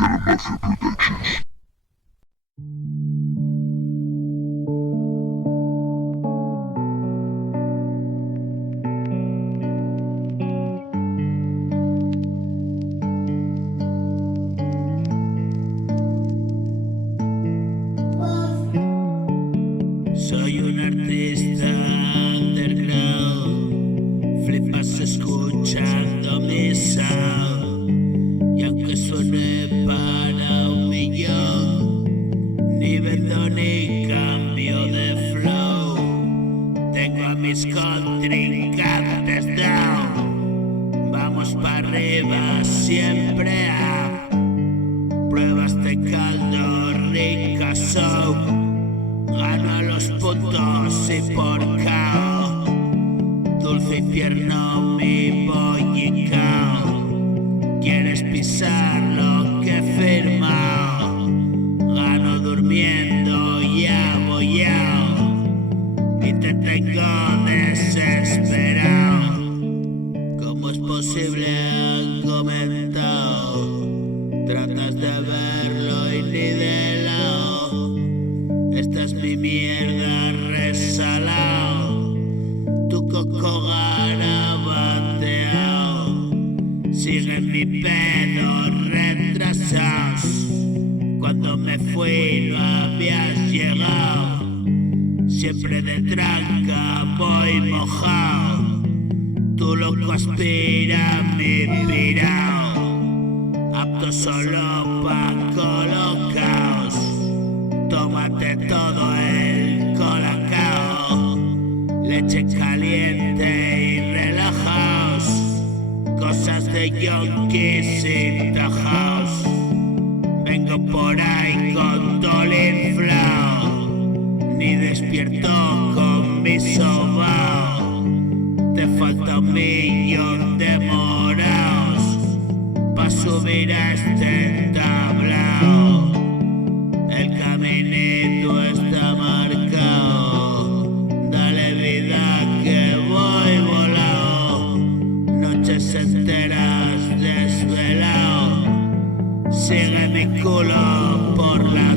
Mafia Productions. Soy un artista underground, flipas escuchando mi sound. Y aunque suene para un millón, ni vendo ni cambio de flow. Tengo a mis contrincantes down. Vamos para arriba, siempre a pruebas de caldo, ricas son. Gano a los puntos y por cao, dulce y tierno mi bollicao. Quieres pisar lo que he firmado, gano durmiendo ya abollao y te tengo desesperado. ¿Cómo es posible? Han comentado, tratas de verlo y ni de lado. Esta es mi mierda resalao, tu coco garabateao. Sigue mi pedo retrasados, cuando me fui no habías llegado. Siempre de tranca voy mojao, tu loco aspira mi pirao. Apto solo pa' colocaos, tómate todo el colacao, leche caliente y relajaos, cosas de yonkis y tajaos. Vengo por ahí con todo el inflao, ni despierto con mi sobao. Te falta 1 millón de moraos pa' subir a este tablao. El caminito está marcado, dale vida que voy volado. Noches enteras desvelado, sigue mi culo por la